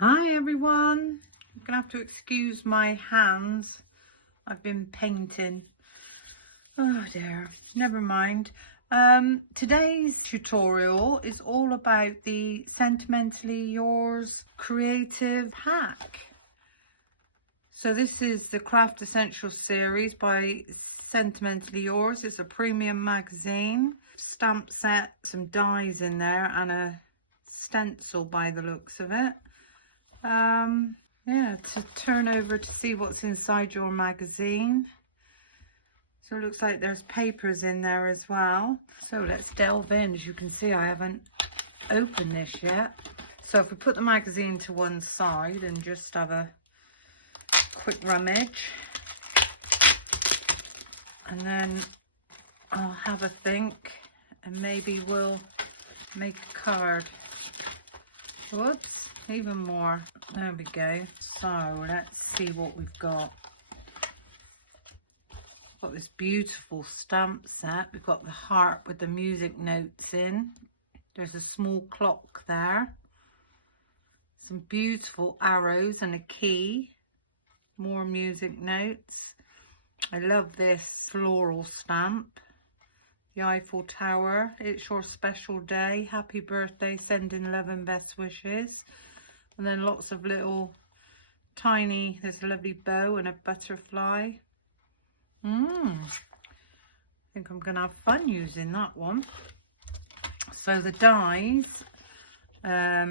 Hi everyone, I'm gonna have to excuse my hands. I've been painting. Oh dear, never mind. Today's tutorial is all about the Sentimentally Yours creative hack. So this is the Craft Essentials series by Sentimentally Yours. It's a premium magazine, stamp set, some dies in there and a stencil by the looks of it. Yeah, to turn over to see what's inside your magazine. So it looks like there's papers in there as well. So let's delve in. As you can see, I haven't opened this yet. So if we put the magazine to one side and just have a quick rummage, and then I'll have a think and maybe we'll make a card. Whoops, even more. There we go. So let's see what we've got. Got this beautiful stamp set. We've got the heart with the music notes in. There's a small clock there. Some beautiful arrows and a key. More music notes. I love this floral stamp. The Eiffel Tower. It's your special day. Happy birthday. Sending love and best wishes. And then lots of little tiny, there's a lovely bow and a butterfly. I think I'm going to have fun using that one. So the dies,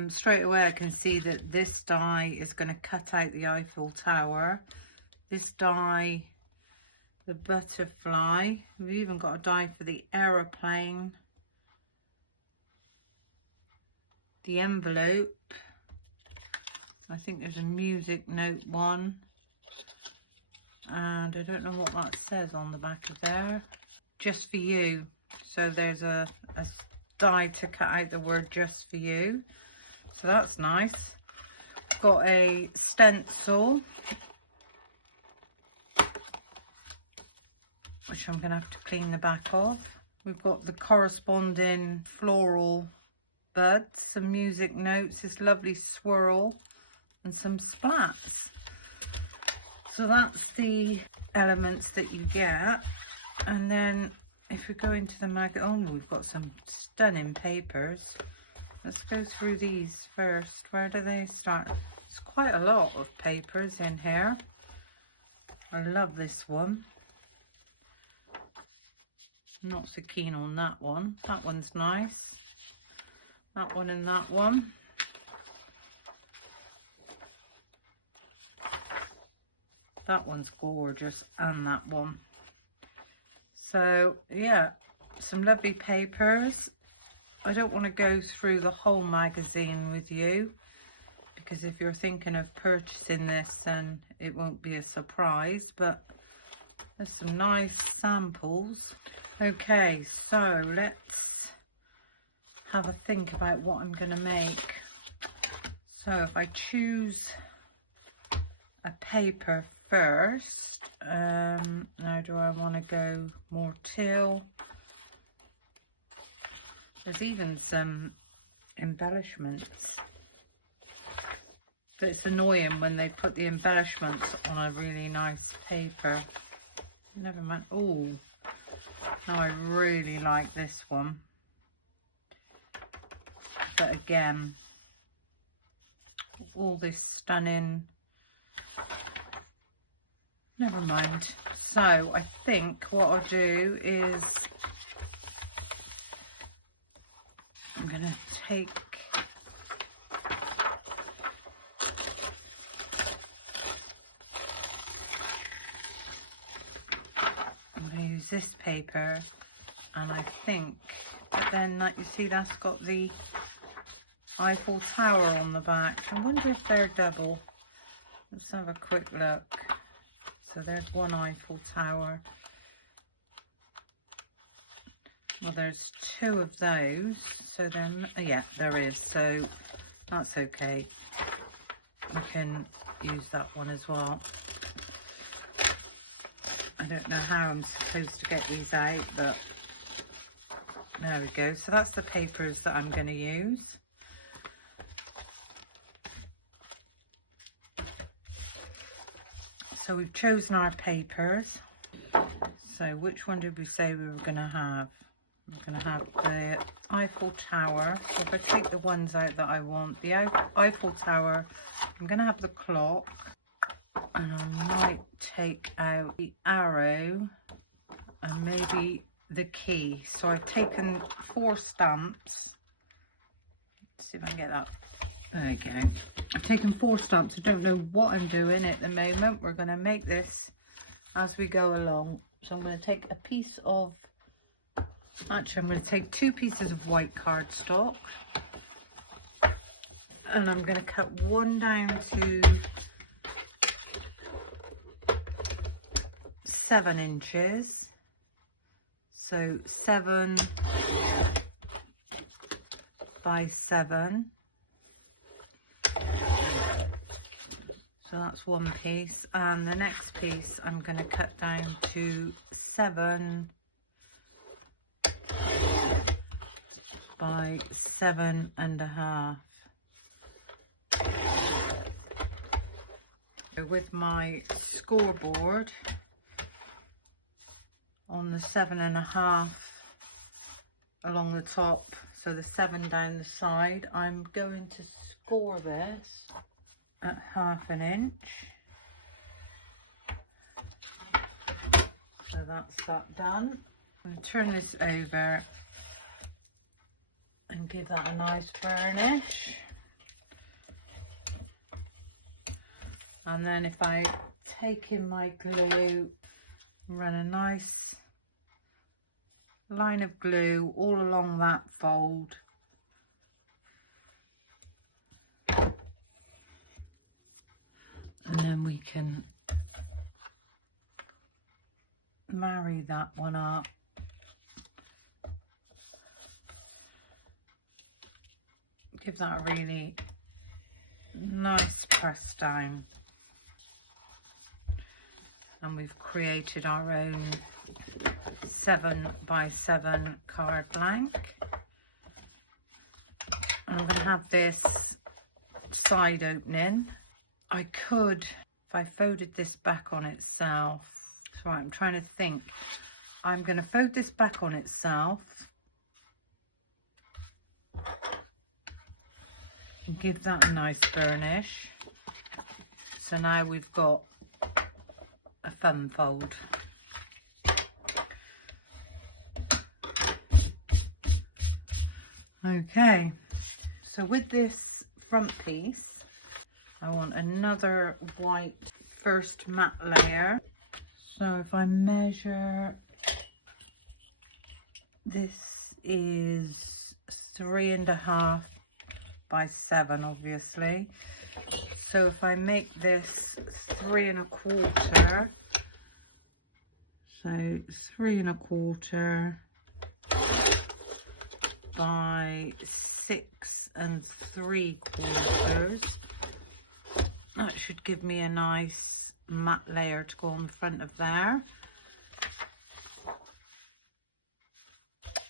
straight away I can see that this die is going to cut out the Eiffel Tower. This die, the butterfly. We've even got a die for the aeroplane. The envelope. I think there's a music note one. And I don't know what that says on the back of there. Just for you. So there's a die to cut out the word just for you. So that's nice. Got a stencil, which I'm going to have to clean the back of. We've got the corresponding floral buds, some music notes, this lovely swirl, and some splats. So that's the elements that you get. And then if we go into the magazine, oh, we've got some stunning papers. Let's go through these first. Where do they start? There's quite a lot of papers in here. I love this one. I'm not so keen on that one. That one's nice. That one and that one. That one's gorgeous, and that one. So yeah, some lovely papers. I don't want to go through the whole magazine with you, because if you're thinking of purchasing this, then it won't be a surprise, but there's some nice samples. Okay, so let's have a think about what I'm going to make. So if I choose a paper first, now do I want to go more teal? There's even some embellishments, but it's annoying when they put the embellishments on a really nice paper. Never mind. Oh, now I really like this one, but again, all this stunning. Never mind. So I think what I'll do is I'm going to take use this paper, and I think, but then like you see, that's got the Eiffel Tower on the back. I wonder if they're double. Let's have a quick look. So there's one Eiffel Tower. Well, there's two of those, so then, yeah, there is, so that's okay. We can use that one as well. I don't know how I'm supposed to get these out, but there we go. So that's the papers that I'm going to use. So we've chosen our papers. So which one did we say we were going to have? We're going to have the Eiffel Tower. So if I take the ones out that I want, the Eiffel Tower, I'm going to have the clock. And I might take out the arrow and maybe the key. So I've taken 4 stamps. Let's see if I can get that. There we go. I've taken 4 stamps. I don't know what I'm doing at the moment. We're going to make this as we go along. So I'm going to take a piece of, actually I'm going to take 2 pieces of white cardstock. And I'm going to cut one down to 7 inches. So 7 by 7. So that's one piece, and the next piece I'm going to cut down to 7 by 7.5. With my scoreboard on the 7.5 along the top, so the 7 down the side, I'm going to score this at 1/2 inch. So that's that done. I'm going to turn this over and give that a nice burnish. And then if I take in my glue, run a nice line of glue all along that fold. And then we can marry that one up. Give that a really nice press down. And we've created our own 7 by 7 card blank. And I'm going to have this side opening. I could, if I folded this back on itself, that's right, I'm trying to think. I'm going to fold this back on itself and give that a nice burnish. So now we've got a thumb fold. Okay, so with this front piece, I want another white first matte layer. So if I measure, this is 3.5 by 7, obviously. So if I make this 3.25, so 3.25 by 6.75. That should give me a nice matte layer to go on the front of there.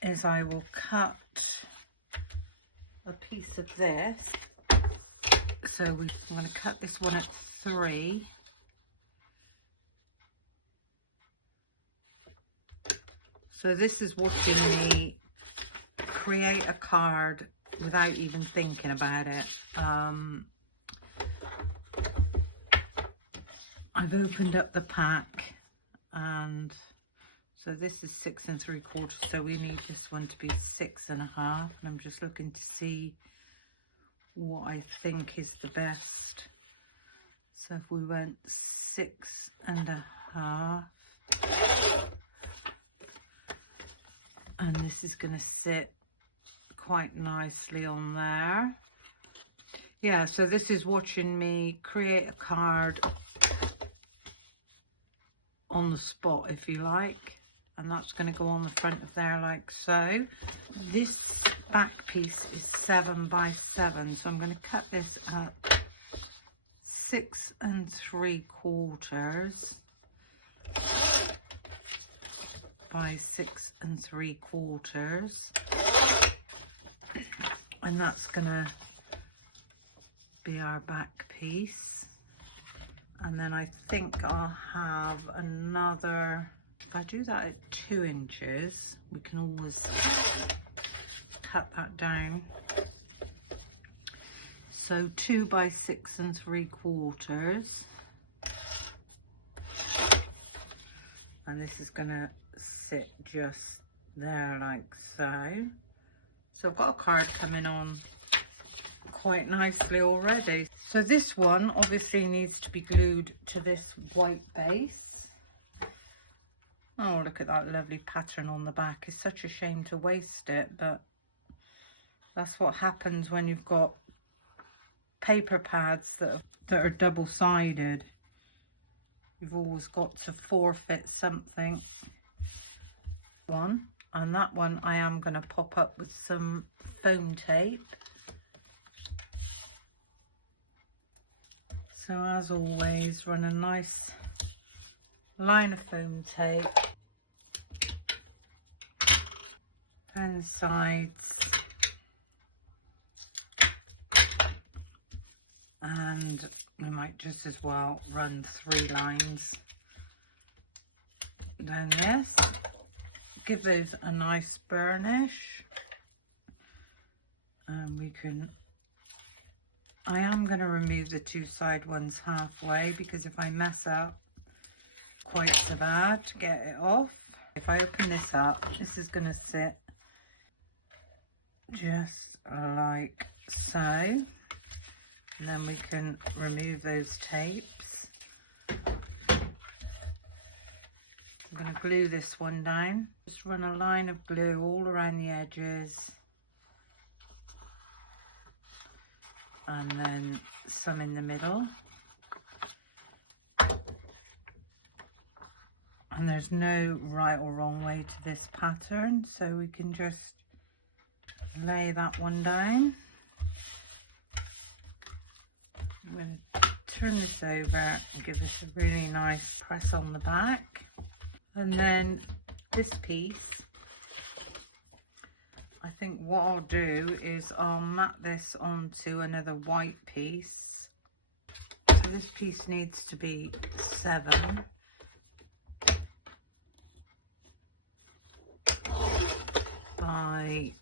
Is I will cut a piece of this. So I'm going to cut this one at 3. So this is watching me create a card without even thinking about it. I've opened up the pack, and so this is 6.75, so we need this one to be 6.5, and I'm just looking to see what I think is the best. So if we went 6.5, and this is going to sit quite nicely on there. Yeah, so this is watching me create a card on the spot, if you like, and that's going to go on the front of there like so. This back piece is 7 by 7, so I'm going to cut this at 6.75 by 6.75, and that's going to be our back piece. And then I think I'll have another, if I do that at 2 inches, we can always cut that down. So 2 by 6 3/4. And this is gonna sit just there like so. So I've got a card coming on quite nicely already. So this one obviously needs to be glued to this white base. Oh, look at that lovely pattern on the back. It's such a shame to waste it, but that's what happens when you've got paper pads that are double-sided. You've always got to forfeit something. And that one I am going to pop up with some foam tape. So as always, run a nice line of foam tape down the sides, and we might just as well run 3 lines down this. Give those a nice burnish, and we can, I am going to remove the 2 side ones halfway, because if I mess up quite so bad to get it off. If I open this up, this is going to sit just like so, and then we can remove those tapes. I'm going to glue this one down. Just run a line of glue all around the edges, and then some in the middle. And there's no right or wrong way to this pattern, so we can just lay that one down. I'm going to turn this over and give this a really nice press on the back. And then this piece, I think what I'll do is I'll mat this onto another white piece. So this piece needs to be 7 by,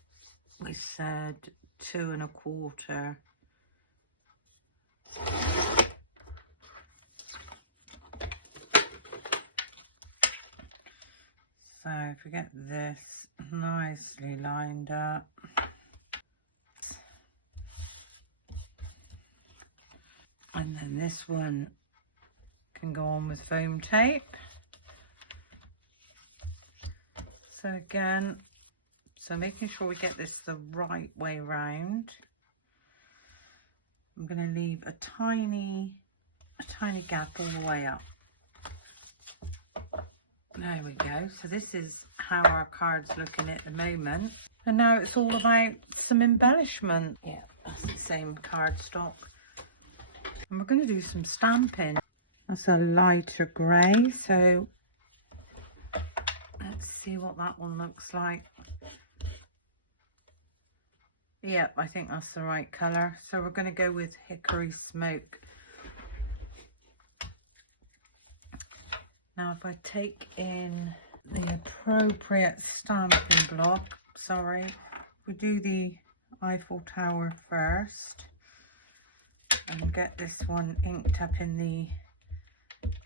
we said 2 1/4. So if we get this nicely lined up, and then this one can go on with foam tape. So again, so making sure we get this the right way round. I'm going to leave a tiny gap all the way up. There we go. So this is how our card's looking at the moment. And now it's all about some embellishment. Yeah, that's the same cardstock. And we're going to do some stamping. That's a lighter grey. So let's see what that one looks like. Yep, I think that's the right colour. So we're going to go with Hickory Smoke. Now if I take in the appropriate stamping block, sorry, we do the Eiffel Tower first and get this one inked up in the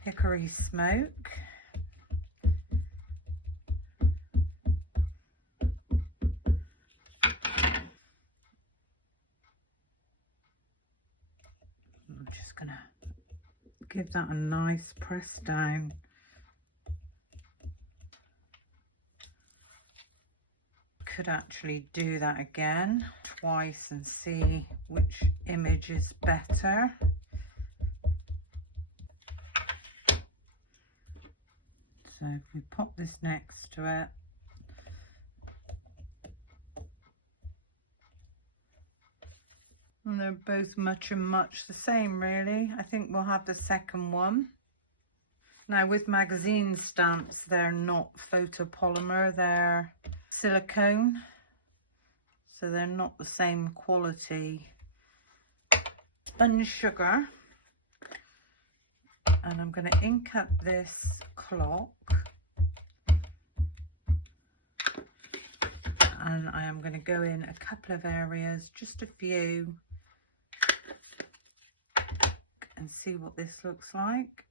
Hickory Smoke. I'm just gonna give that a nice press down. Could actually do that again twice and see which image is better. So if we pop this next to it, and they're both much the same really. I think we'll have the second one. Now with magazine stamps, they're not photopolymer, they're silicone, so they're not the same quality. Spun sugar, And I'm going to ink up this clock, and I am going to go in a couple of areas, just a few, and see what this looks like.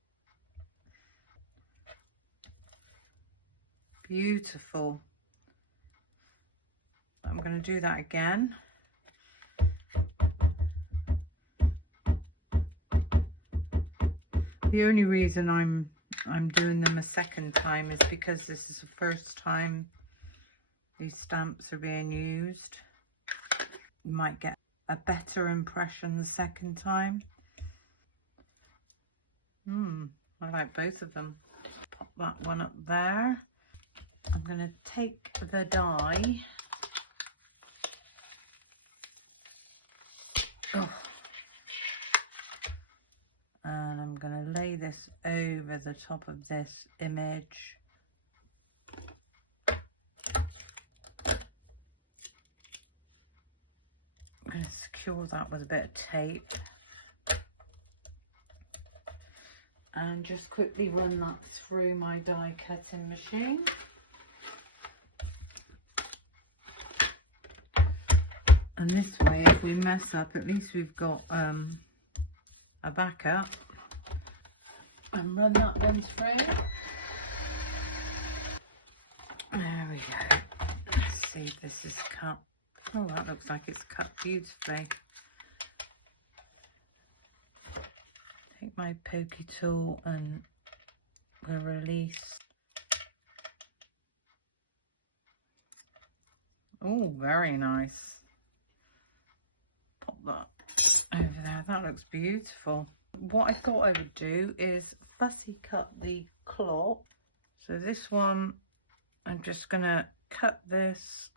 Beautiful. I'm going to do that again. The only reason I'm doing them a second time is because this is the first time these stamps are being used. You might get a better impression the second time. I like both of them. Pop that one up there. I'm going to take the die. And I'm going to lay this over the top of this image. I'm going to secure that with a bit of tape. And just quickly run that through my die cutting machine. And this way, if we mess up, at least we've got a backup. And run that one through. There we go. Let's see if this is cut. Oh, that looks like it's cut beautifully. Take my pokey tool and we'll release. Oh, very nice. Pop that over there. That looks beautiful. What I thought I would do is fussy cut the clock. So this one, I'm just going to cut this.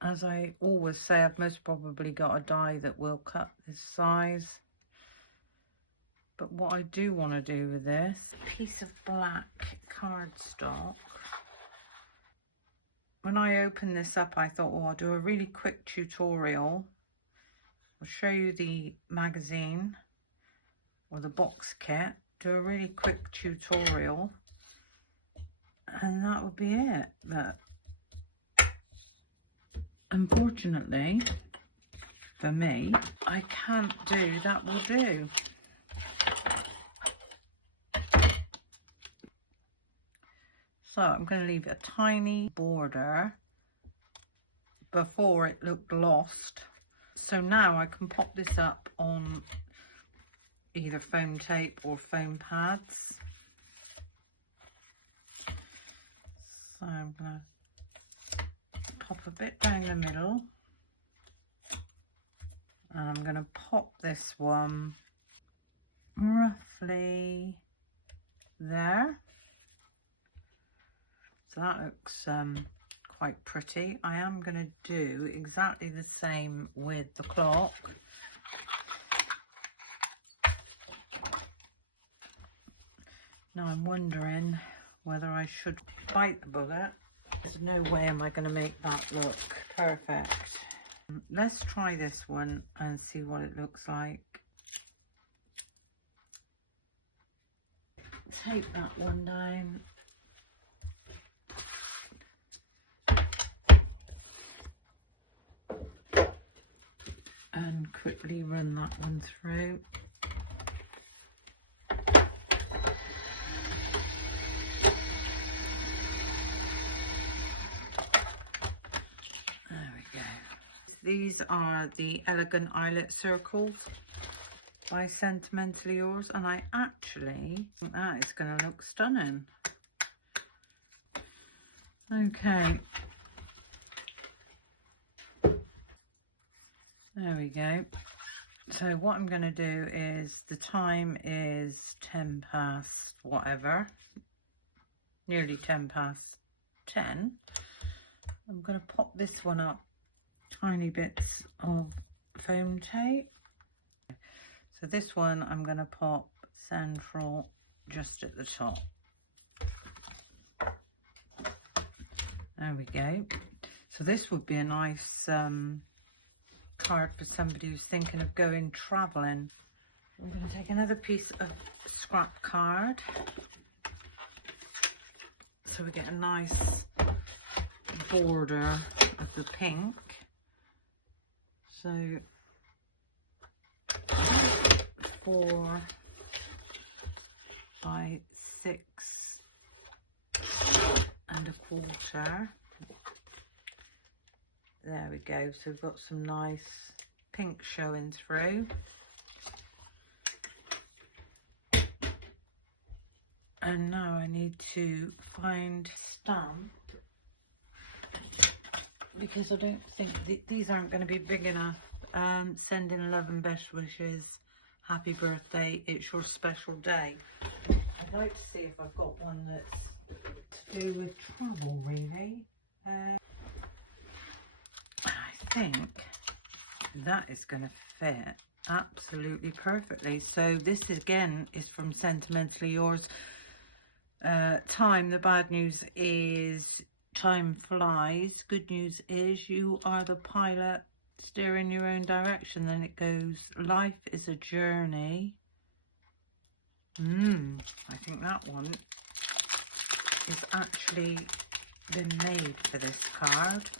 As I always say, I've most probably got a die that will cut this size. But what I do want to do with this piece of black cardstock, when I opened this up, I thought, well, I'll do a really quick tutorial. I'll show you the magazine or the box kit, do a really quick tutorial, and that would be it. But unfortunately for me, I can't do that. Will do. So I'm going to leave a tiny border. Before it looked lost. So now I can pop this up on either foam tape or foam pads. So I'm going to pop a bit down the middle. And I'm going to pop this one roughly there. So that looks quite pretty. I am going to do exactly the same with the clock. Now I'm wondering whether I should bite the bullet. There's no way am I going to make that look perfect. Let's try this one and see what it looks like. Take that one down. And quickly run that one through. There we go. These are the Elegant Eyelet Circles by Sentimentally Yours, and I actually think that is going to look stunning. Okay. There we go. So what I'm going to do is, the time is 10 past whatever, nearly 10 past 10. I'm going to pop this one up, tiny bits of foam tape. So this one I'm going to pop central just at the top. There we go. So this would be a nice card for somebody who's thinking of going travelling. I'm going to take another piece of scrap card so we get a nice border of the pink. So 4 by 6¼ There we go. So we've got some nice pink showing through. And now I need to find stamp, because I don't think these aren't going to be big enough. Sending love and best wishes. Happy birthday. It's your special day. I'd like to see if I've got one that's to do with travel, really. I think that is going to fit absolutely perfectly. So this again is from Sentimentally Yours. Time, the bad news is time flies. Good news is you are the pilot steering your own direction. Then it goes, life is a journey. I think that one is actually been made for this card.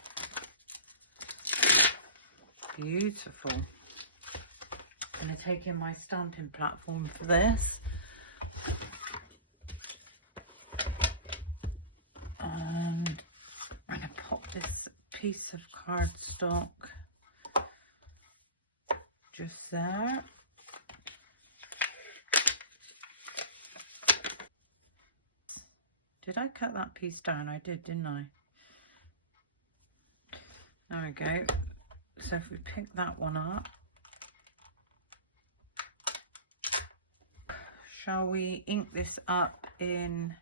Beautiful. I'm going to take in my stamping platform for this. And I'm going to pop this piece of cardstock just there. Did I cut that piece down? I did, didn't I? There we go. So if we pick that one up, shall we ink this up in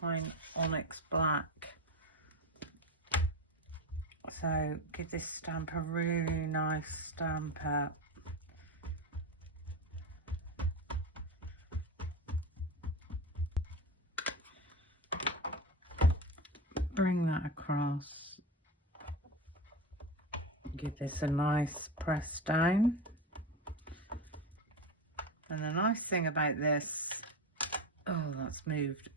fine onyx black? So give this stamp a really nice stamp up. Bring that across. Give this a nice press down. And the nice thing about this, oh, that's moved.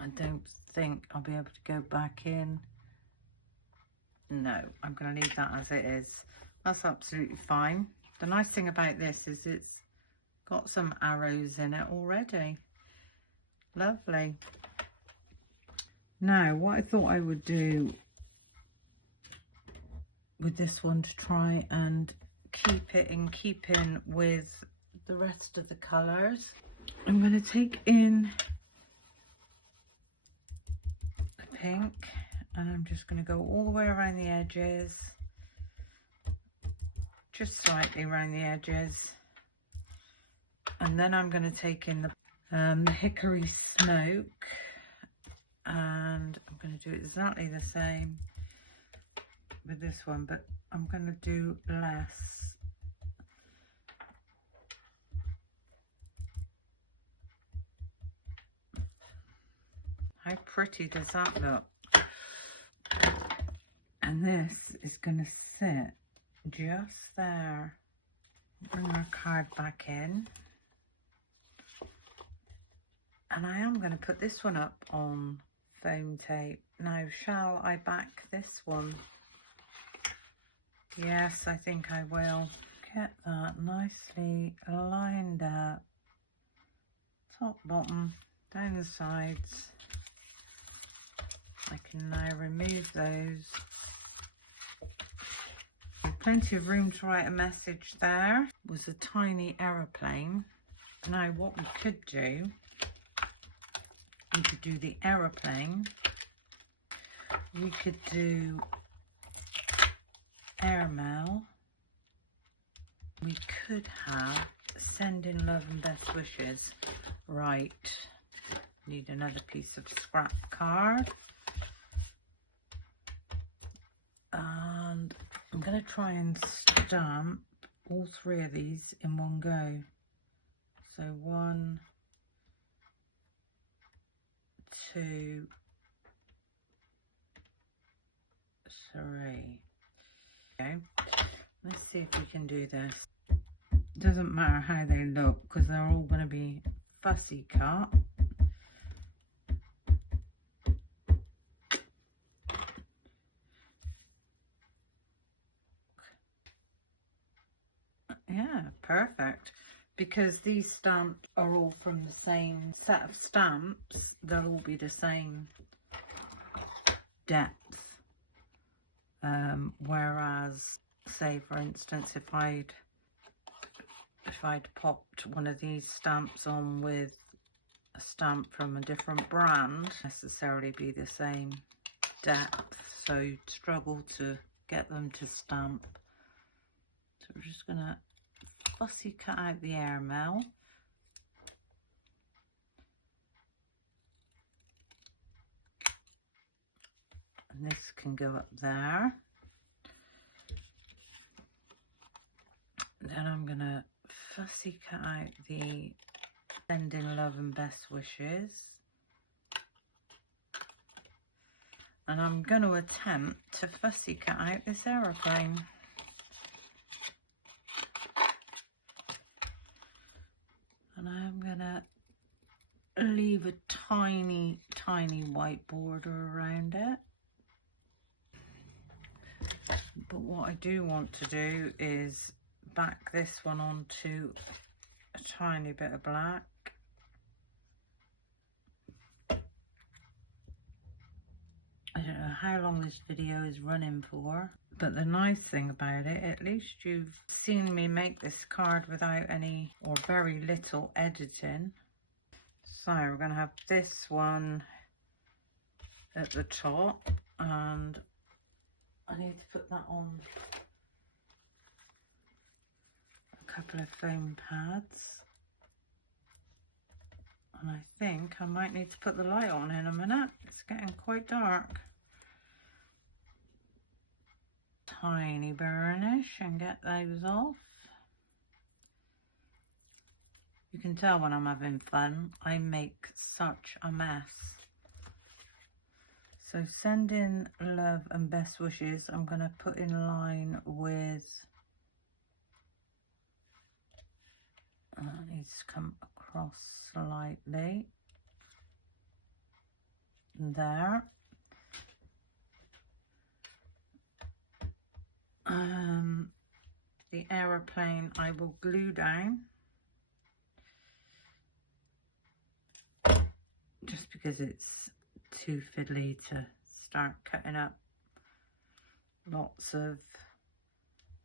I don't think I'll be able to go back in. No, I'm going to leave that as it is. That's absolutely fine. The nice thing about this is it's got some arrows in it already. Lovely. Now, what I thought I would do with this one to try and keep it in keeping with the rest of the colours, I'm going to take in the pink and I'm just going to go all the way around the edges, just slightly around the edges, and then I'm going to take in the hickory smoke, and I'm going to do exactly the same with this one, but I'm going to do less. How pretty does that look? And this is going to sit just there. Bring our card back in. And I am going to put this one up on foam tape. Now, shall I back this one? Yes, I think I will. Get that nicely lined up. Top, bottom, down the sides. I can now remove those. Plenty of room to write a message there. It was a tiny aeroplane. Now what we could do, we could do the aeroplane. We could do airmail. We could have sending love and best wishes. Right. Need another piece of scrap card. And I'm going to try and stamp all three of these in one go. So 1, 2, 3. Okay. Let's see if we can do this. Doesn't matter how they look because they're all going to be fussy cut. Yeah, perfect. Because these stamps are all from the same set of stamps, they'll all be the same depth. Whereas, say for instance, if I'd popped one of these stamps on with a stamp from a different brand, necessarily be the same depth, so you'd struggle to get them to stamp. So we're just gonna fussy cut out the airmail. And this can go up there. Then I'm gonna fussy cut out the sending love and best wishes. And I'm going to attempt to fussy cut out this aeroplane. And I'm going to leave a tiny, tiny white border around it. But what I do want to do is back this one onto a tiny bit of black. I don't know how long this video is running for, but the nice thing about it, at least you've seen me make this card without any or very little editing. So we're going to have this one at the top, and I need to put that on a couple of foam pads. And I think I might need to put the light on in a minute. It's getting quite dark. Tiny burnish and get those off. You can tell when I'm having fun, I make such a mess. So sending love and best wishes, I'm going to put in line with, that needs to come across slightly there. The aeroplane I will glue down, just because it's too fiddly to start cutting up lots of,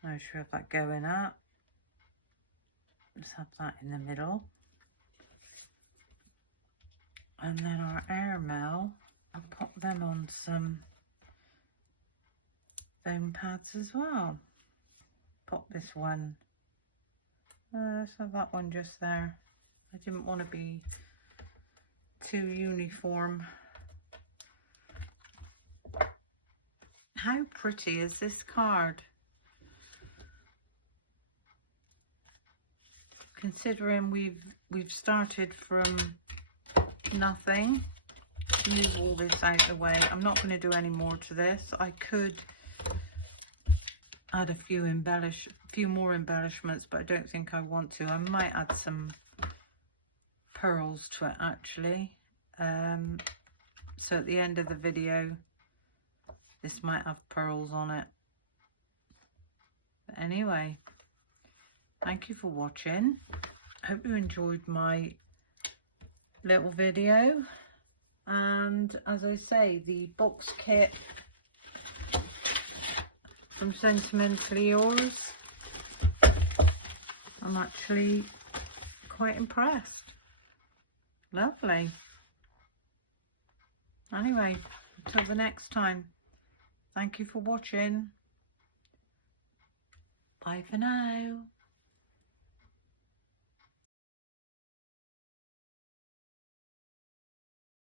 not sure if that going up. Just have that in the middle. And then our airmail, I'll pop them on some foam pads as well. Pop this one, let's have that one just there. I didn't want to be too uniform. How pretty is this card? Considering we've started from nothing. Move all this out the way. I'm not going to do any more to this. I could add a few more embellishments, but I don't think I want to. I might add some pearls to it actually. So at the end of the video, this might have pearls on it. But anyway, thank you for watching. Hope you enjoyed my little video. And as I say, the box kit from Sentimentally Yours, I'm actually quite impressed. Lovely. Anyway, until the next time, thank you for watching. Bye for now.